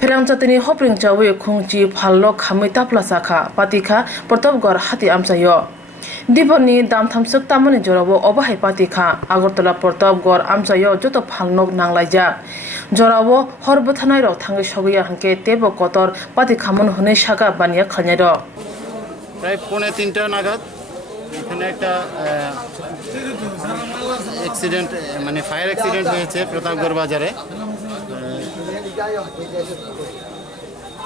Ferangchatini hopring chawi khungchi phallo khamui tapla sakha patikha Protopgarh hati amsayo. Diboni dam thamsuk tamani jorabo obahai patikha Agartala Protopgarh amsayo joto phalnok nanglaijak. Jorabo horbo thanai rok thangi sogiya hanke tebo kotor patikhamon hunei saka baniya khanyairo. প্রায় 2:30 নাগাদ এখানে একটা accident মানে fire accident হয়েছে প্রতাপগড় বাজারে।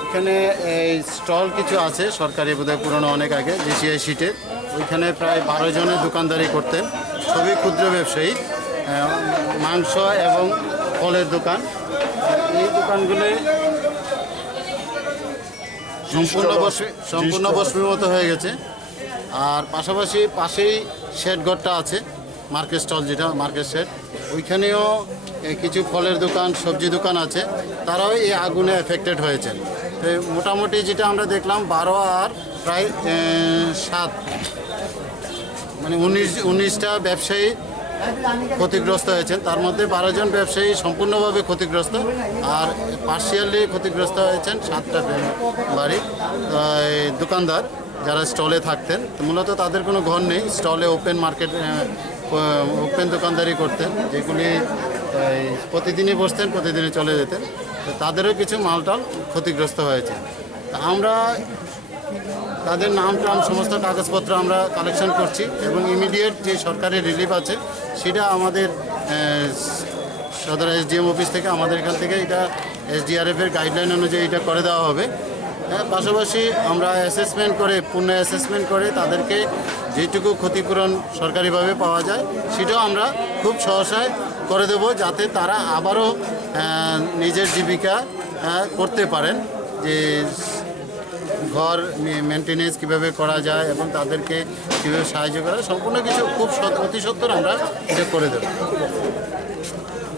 এখানে এই stall কিছু আছে সরকারি বোধহয় পুরনো অনেক আগে জিসিআই সিটে, ওইখানে প্রায় 12 জনের দোকানদারি করতেন, সবই ক্ষুদ্র ব্যবসায়ী, মাংস এবং ফলের দোকান। এই দোকানগুলো সম্পূর্ণ ভস্মীভূত হয়ে গেছে। আর পাশাপাশি পাশেই শেড ঘরটা আছে, মার্কেট স্টল যেটা মার্কেট শেড, ওইখানেও কিছু ফলের দোকান সবজি দোকান আছে, তারাও এই আগুনে এফেক্টেড হয়েছেন। তো মোটামুটি যেটা আমরা দেখলাম 12 আর প্রায় 7 মানে 19টা ব্যবসায়ী ক্ষতিগ্রস্ত হয়েছেন। তার মধ্যে 12 জন ব্যবসায়ী সম্পূর্ণভাবে ক্ষতিগ্রস্ত আর পার্শিয়ালি ক্ষতিগ্রস্ত হয়েছেন 7টা বাড়ি দোকানদার যারা স্টলে থাকতেন। মূলত তাদের কোনো ঘর নেই, স্টলে ওপেন মার্কেট ওপেন দোকানদারি করতেন, যেগুলি প্রতিদিনই বসতেন, প্রতিদিনই চলে যেতেন। তাদেরও কিছু মালটাল ক্ষতিগ্রস্ত হয়েছে। তা আমরা তাদের নাম টাম সমস্ত কাগজপত্র আমরা কালেকশন করছি এবং ইমিডিয়েট যে সরকারি রিলিফ আছে সেটা আমাদের সদর এসডিএম অফিস থেকে, আমাদের এখান থেকে এটা এসডিআরএফের গাইডলাইন অনুযায়ী এটা করে দেওয়া হবে। পাশাপাশি আমরা অ্যাসেসমেন্ট করে পূর্ণ অ্যাসেসমেন্ট করে তাদেরকে যেটুকু ক্ষতিপূরণ সরকারিভাবে পাওয়া যায় সেটাও আমরা খুব সহসায় করে দেব, যাতে তারা আবারও নিজের জীবিকা করতে পারেন, যে ঘর মেনটেনেন্স কীভাবে করা যায় এবং তাদেরকে কীভাবে সাহায্য করা, সম্পূর্ণ কিছু খুব অতি সত্বর আমরা এটা করে দেব।